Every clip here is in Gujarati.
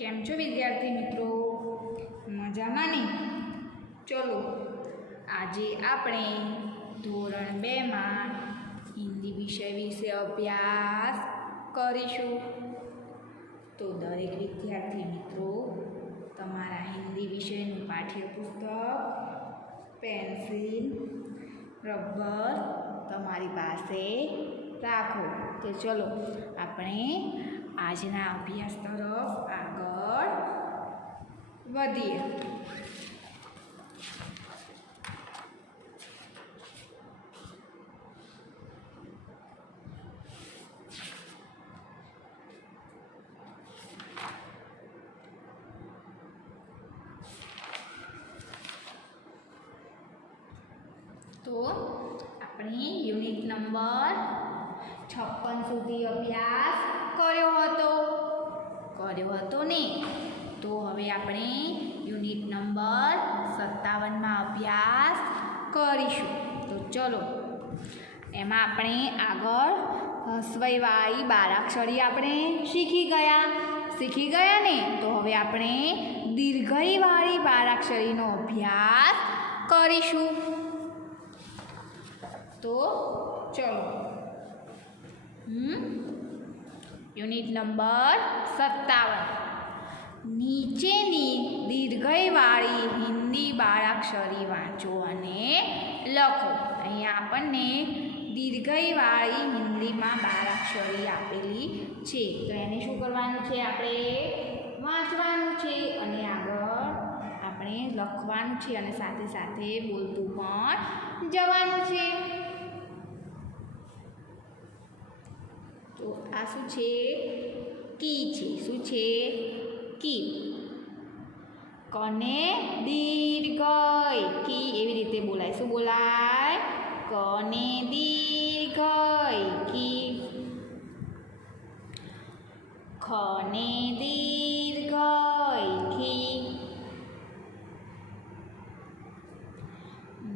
કેમ છો વિદ્યાર્થી મિત્રો? મજામાં ને? ચલો આજે આપણે ધોરણ 2માં હિન્દી વિષય વિશે અભ્યાસ કરીશું. તો દરેક વિદ્યાર્થી મિત્રો તમારા હિન્દી વિષયનું પાઠ્યપુસ્તક, પેન્સિલ, રબર તમારી પાસે રાખો. તો ચલો આપણે આજના અભ્યાસ તરફ આગળ વધીએ. તો આપણે યુનિટ નંબર 56 સુધી અભ્યાસ કર્યો હતો ને? તો હવે આપણે યુનિટ નંબર 57માં અભ્યાસ કરીશું. તો ચલો એમાં આપણે આગળ હસવઈવાળી બારાક્ષરી આપણે શીખી ગયા ને? તો હવે આપણે દીર્ઘઈવાળી બારાક્ષરીનો અભ્યાસ કરીશું. તો ચલો યુનિટ નંબર 57 નીચેની દીર્ઘઈવાળી હિન્દી બાળાક્ષરી વાંચો અને લખો. અહીંયા આપણને દીર્ઘઈવાળી હિન્દીમાં બાળાક્ષરી આપેલી છે. તો એને શું કરવાનું છે? આપણે વાંચવાનું છે અને આગળ આપણે લખવાનું છે અને સાથે સાથે બોલતું પણ જવાનું છે. તો આ શું છે? કી છે. શું છે? કી. કને દીર્ઘ કી એવી રીતે બોલાય. શું બોલાય? કને દીર્ઘ કી. ખને દીર્ઘ ખી.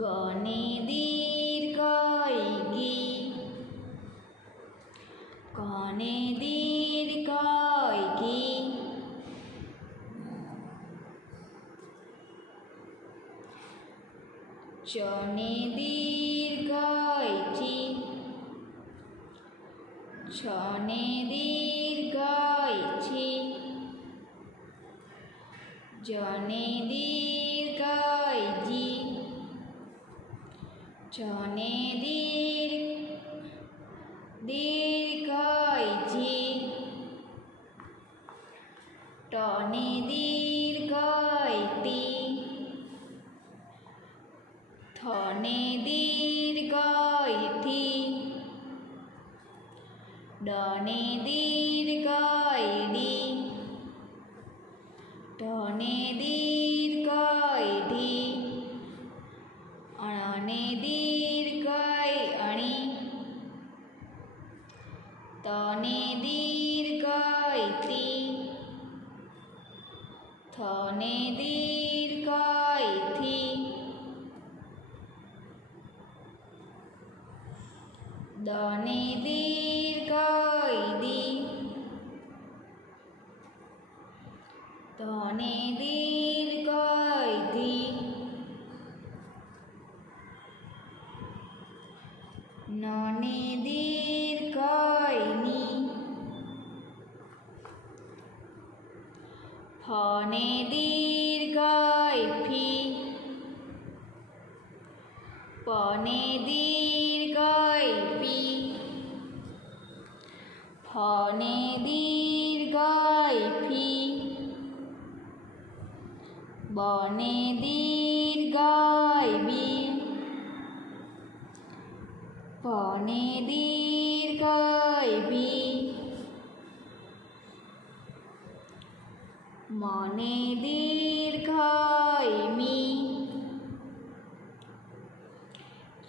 ગને દીર્ઘ ગી. કને દીર્ઘ ઘી. ચને દીર્ઘ છી. છને દીર્ઘ છી. જને દીર્ઘ જી. જને દીર્ઘ જી. ટને દીર્ઘ ટી. થને દીર્ઘ ઠી. ડને દીર્ઘ ડી. ઢને દીર્ઘ ઢી. અણને દીર્ઘ અણી. તને દીર્ઘ તી. થને દીર્ઘ થી. દને દીર્ઘ દી. ધને દીર્ઘ ધી. નને દીર્ઘ ની. ફને દીર્ઘ ફી. પને દીર્ઘ પી. ફને દીર્ઘ ફી. બને દીર્ઘ બી. ભને દીર્ઘ ભી. મને દીર્ઘ મી.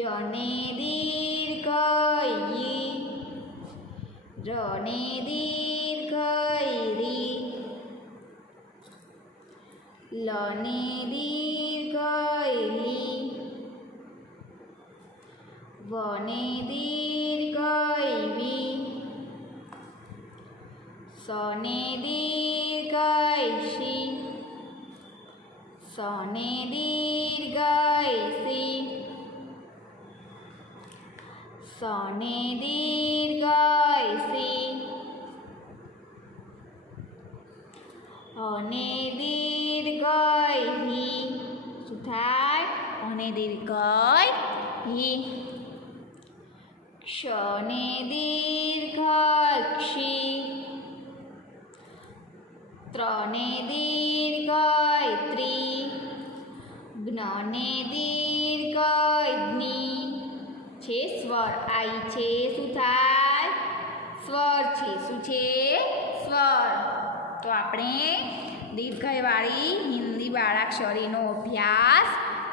યને દીર્ઘ યી. રને દીર્ઘ રી. લને દીર્ઘ લી. વને દીર્ઘ વી. સને દીર્ઘ સી સને દીર્ઘ સી સને દીર્ઘ સી અને દીર્ઘ હી શું થાય અને દીર્ઘ હી ક્ષને દીર્ઘ ક્ષી ત્રને દીર્ઘ ત્રી જ્ઞને દીર્ઘ જ્ઞી છે સ્વર આઈ છે શું થાય સ્વર છે શું છે સ્વર તો આપણે દીર્ઘવાળી હિન્દી બાળાક્ષરીનો અભ્યાસ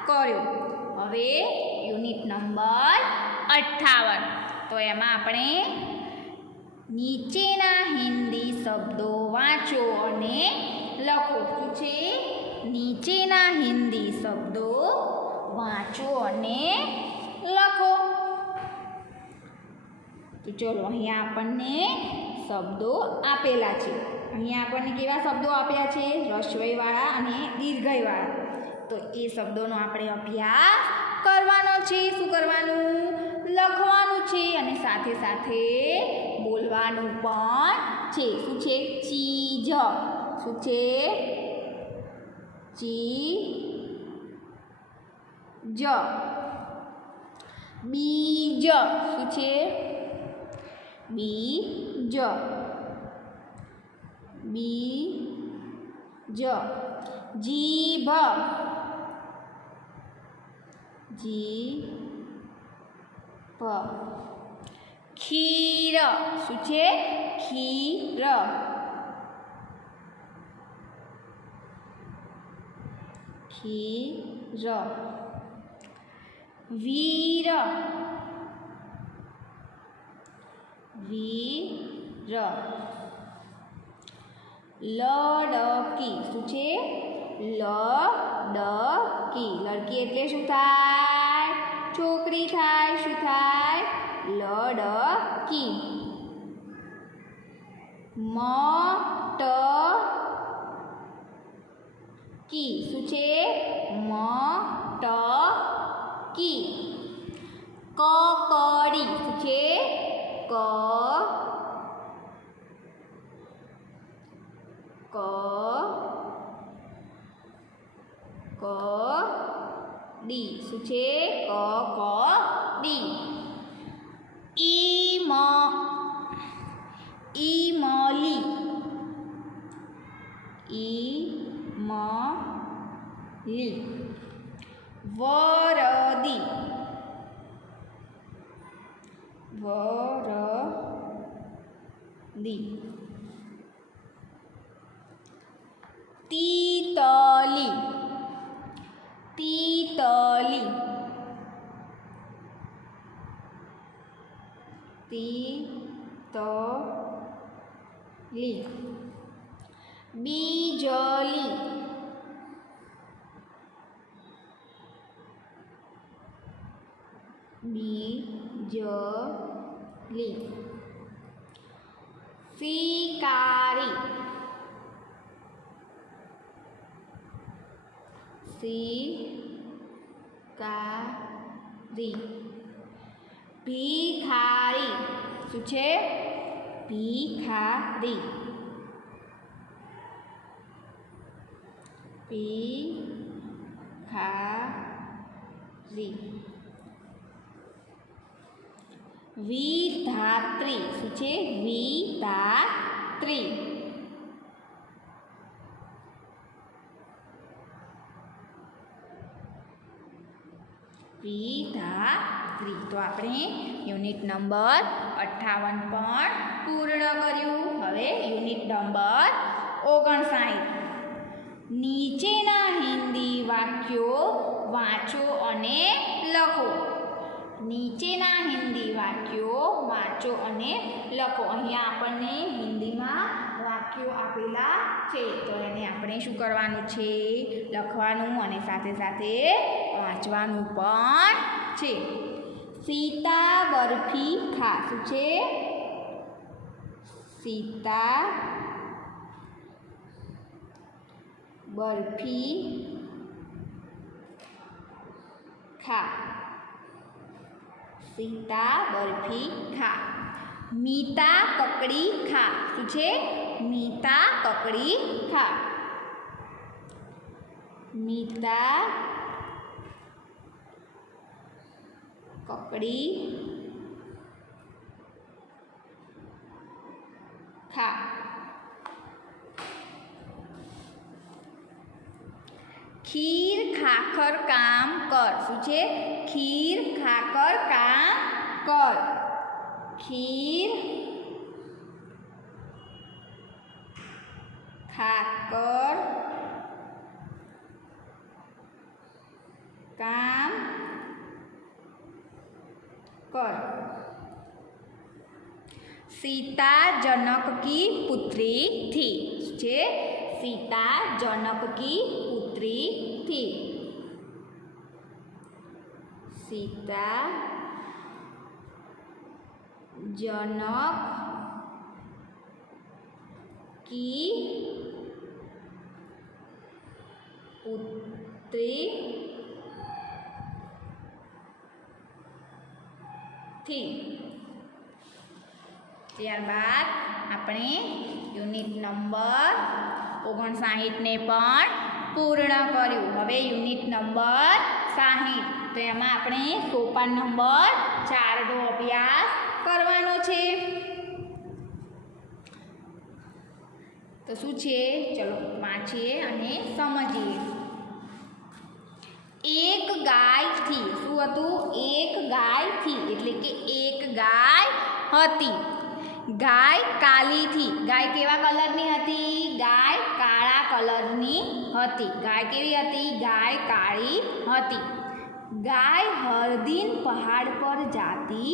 કર્યો હવે યુનિટ નંબર 58 તો એમાં આપણે નીચેના હિન્દી શબ્દો વાંચો અને લખો શું છે નીચેના હિન્દી શબ્દો વાંચો અને લખો તો ચલો અહીંયા આપણને શબ્દો આપેલા છે અહીંયા આપણને કેવા શબ્દો આપ્યા છે રસ્વઈવાળા અને દીર્ઘઈવાળા તો એ શબ્દોનો આપણે અભ્યાસ કરવાનો છે શું કરવાનું લખવાનું છે અને સાથે સાથે બોલવાનું પણ છે શું છે ચીજ શું છે ચીજ બીજ શું છે બીજ બીજ જીભ જીભ ખીર શું છે ખીર ખીર વીર વીર લડકી શું છે લડકી લડકી એટલે શું થાય છોકરી થાય શું થાય લડકી મટકી શું છે મટકી કકડી શું છે ડી શું છે ડી ઈમલી ઈમલી વરદી વરદી તીતલી તીતલી તીતલી બીજલી બીજલી શિકારી શિકારી ભિખારી શું છે ભિખારી ભિખારી વિધાત્રી શું છે વિધાત્રી વિધાત્રી તો આપણે યુનિટ નંબર 58 પણ પૂર્ણ કર્યું હવે યુનિટ નંબર 59 નીચેના હિન્દી વાક્યો વાંચો અને લખો નીચેના હિન્દી વાક્યો વાંચો અને લખો અહીંયા આપણને હિન્દીમાં વાક્યો આપેલા છે તો એને આપણે શું કરવાનું છે લખવાનું અને સાથે સાથે વાંચવાનું પણ છે સીતા બરફી ખા શું છે સીતા બરફી ખા. સીતા બરફી ખા. મીતા કકડી ખા. શું છે? મીતા કકડી ખા. મીતા કકડી ખા. ખીર ખાખર કામ કર. શું છે? ખીર ખાખર કામ કર. ખીર ખાકર કામ કર. सीता जनक की पुत्री थी. जे सीता जनक की पुत्री थी. सीता जनक की पुत्री थी. ત્યારબાદ આપણે યુનિટ નંબર 59 ને પણ પૂર્ણ કર્યું. હવે યુનિટ નંબર 60, તો એમાં આપણે સોપાન નંબર 4 નો અભ્યાસ કરવાનો છે. તો શું છે? ચલો વાંચીએ અને સમજીએ. એક ગાય થી. શું હતું? એક ગાય થી એટલે કે એક ગાય હતી. ગાય કાલી थी. गाय केवा कलरनी हती? गाय काळा कलरनी हती. गाय केवी हती? गाय काळी हती. गाय हर दिन पहाड़ पर जाती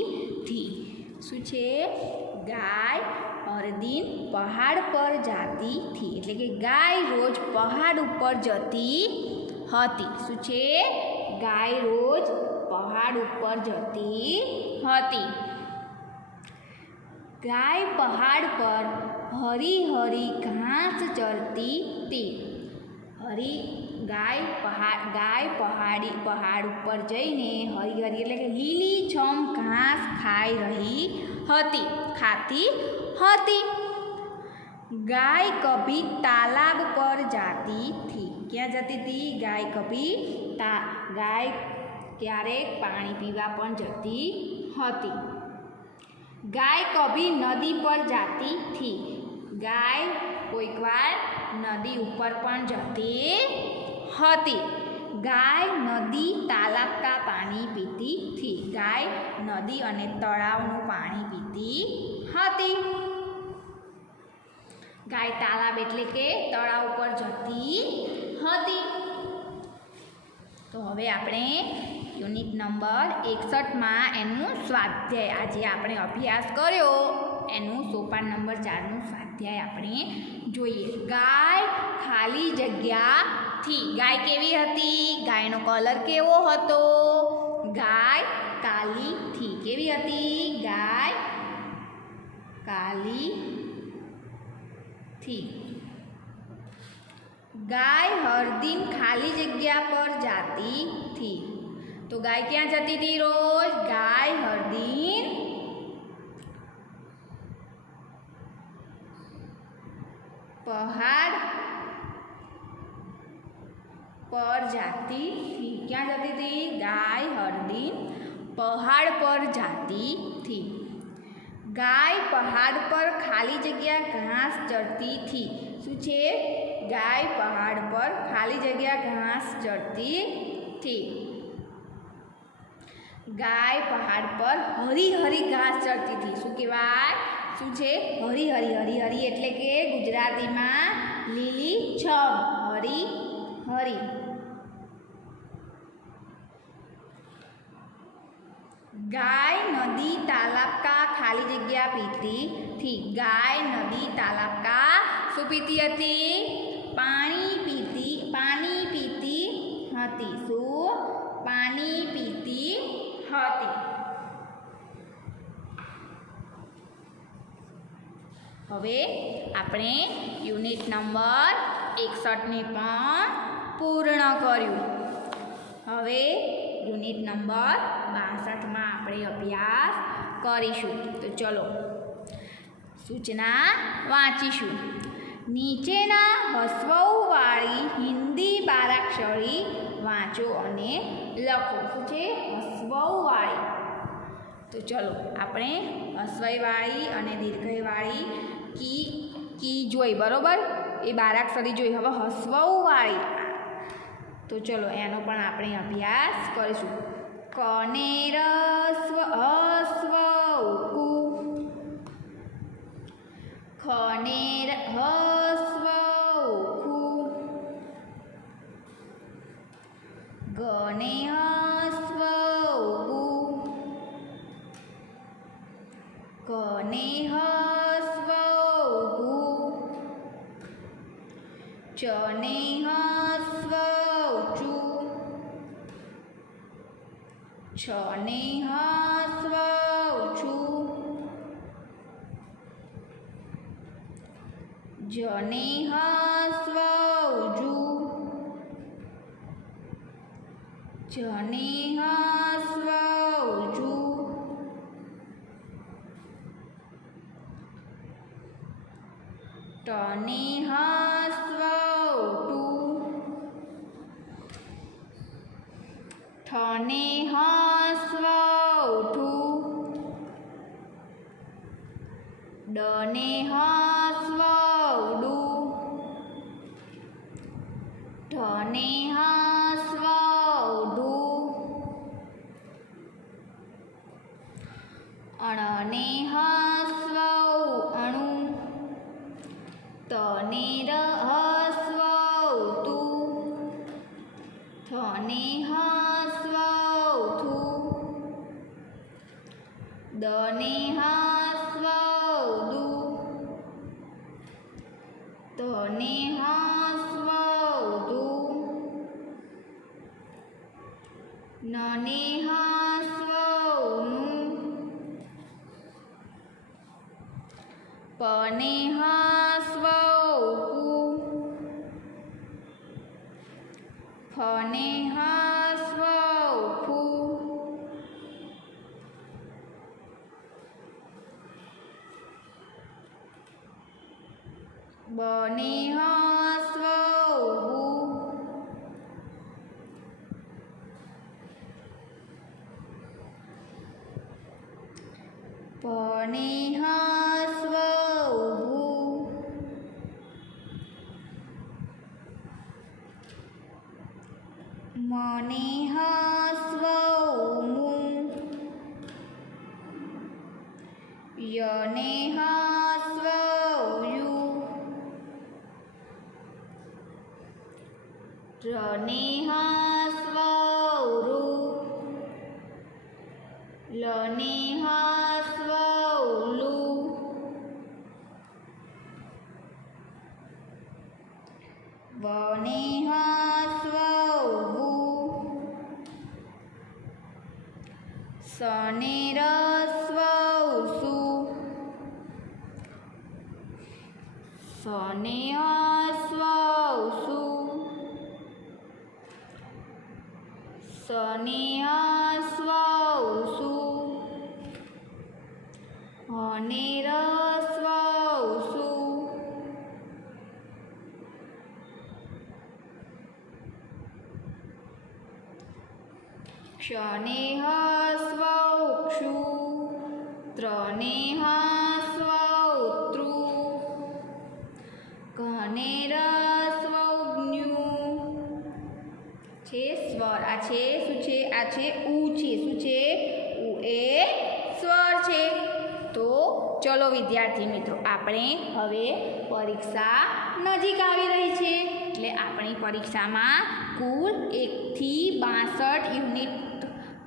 थी. શું છે? ગાય હર દિન પહાડ પર જાતી थी એટલે કે ગાય રોજ પહાડ ઉપર જતી હતી. શું છે? ગાય રોજ પહાડ ઉપર જતી હતી. गाय पहाड़ पर हरी हरी घास चरती थी. हरी गाय पहाड़ ऊपर जईने हरी हरी એટલે કે લીલી છમ ઘાસ ખાઈ રહી હતી, ખાતી હતી. गाय कभी तालाब पर जाती थी. ક્યાં જતી હતી? ગાય કભી ગાય ક્યારેક પાણી પીવા પણ જતી હતી. गाय कभी नदी पर जाती थी. गाय कोईक बार नदी ऊपर पण जती हती. गाय नदी तालाब का पानी पीती थी. गाय नदी अने तळावनुं पाणी पीती हती. गाय तालाब एटले के तळाव पर जती हती. तो हवे आपणे યુનિટ નંબર 61માં એનું સ્વાધ્યાય આજે આપણે અભ્યાસ કર્યો એનું સોપાન નંબર 4નું સ્વાધ્યાય આપણે જોઈએ. ગાય ખાલી જગ્યાથી. ગાય કેવી હતી? ગાયનો કલર કેવો હતો? ગાય કાલી થી. કેવી હતી? ગાય કાલી થી. गाय हर दिन खाली जगह पर जाती थी. तो गाय क्या जाती थी रोज? गाय हर दिन पहाड़ पर जाती थी. क्या जाती थी? गाय हर दिन पहाड़ पर जाती थी. गाय पहाड़ पर खाली जगह घास चरती थी. શું છે? ગાય પહાડ પર ખાલી જગ્યા ઘાસ ચરતી थी. ગાય પહાડ પર હરી હરી ઘાસ ચરતી थी. શું કહેવાય? શું છે? હરી હરી. હરી હરી એટલે કે ગુજરાતીમાં લીલી છમ. હરી હરી. गाय नदी तालाब का खाली जगह पीती थी. गाय नदी तालाब का શું પીતી હતી? પાણી પીતી હતી. શું? પાણી પીતી હતી. હવે આપણે યુનિટ નંબર 61ને પણ પૂર્ણ કર્યું. હવે યુનિટ નંબર 62માં આપણે અભ્યાસ કરીશું. તો ચલો સૂચના વાંચીશું. નીચેના હસવાઉવાળી હિન્દી બારાક્ષરી વાંચો અને લખો. શું છે? હસવાઉવાળી. તો ચલો આપણે હસવાઈવાળી અને દીર્ઘઈવાળી કી જોઈ, બરાબર? એ બારાક્ષરી જોઈ. હવે હસવાઉવાળી, તો ચલો એનો પણ આપણે અભ્યાસ કરીશું. કનેર હસ્વ કુ, ખનેર હસ્વ ખુ, ગને હસ્વ ગુ, કને હસ્વ ગુ, ચને હસ્વ ચુ, છને હસ્વ છુ, જને હસ્વ જુ, જને હસ્વ જુ, ટને હસ્વ ટુ, ઠને હસ્વ ઠુ, ડને હસ્વ ડુ, ઢને હસ્વ ઢુ, અણને હસ્વ અણુ, તને હસ્વ તુ, થને હસ્વ થુ, દને હસ્વ દુ, તને હસ્વ દુ, નને હસ્વ નુ, પને હસ્વ પુ, ફને હસ્વ ફુ, બને હસ્વ બુ, પને હસ્વ ભુ, મને હસ્વ મુ, યને હસ્વ યુ, રને હસ્વ રુ, લને હસ્વ લુ, વને હસ્વ વુ, સને રસ્વ સુ, સને હસ્વ સુ, સને હસ્વ સુ, હને રસ્વ સુ, ક્ષને હસ્વ ક્ષુ, ત્રને હસ્વ ત્રુ, ઘને રસ્વ જ્ઞુ. છે સ્વર. આ છે શું છે? આ છે ઉ છે. શું છે? ઉ એ સ્વર છે. તો ચલો વિદ્યાર્થી મિત્રો, આપણે હવે પરીક્ષા નજીક આવી રહી છે. એટલે આપણી પરીક્ષામાં કુલ 1 થી 62 યુનિટ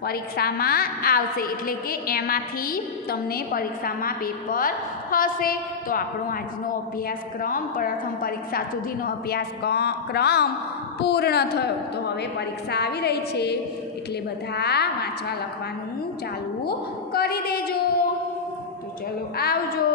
પરીક્ષામાં આવશે. એટલે કે એમાંથી તમને પરીક્ષામાં પેપર હશે. તો આપણો આજનો અભ્યાસક્રમ, પ્રથમ પરીક્ષા સુધીનો અભ્યાસક્રમ પૂર્ણ થયો. તો હવે પરીક્ષા આવી રહી છે, એટલે બધા વાંચવા લખવાનું ચાલુ કરી દેજો. તો ચલો આવજો.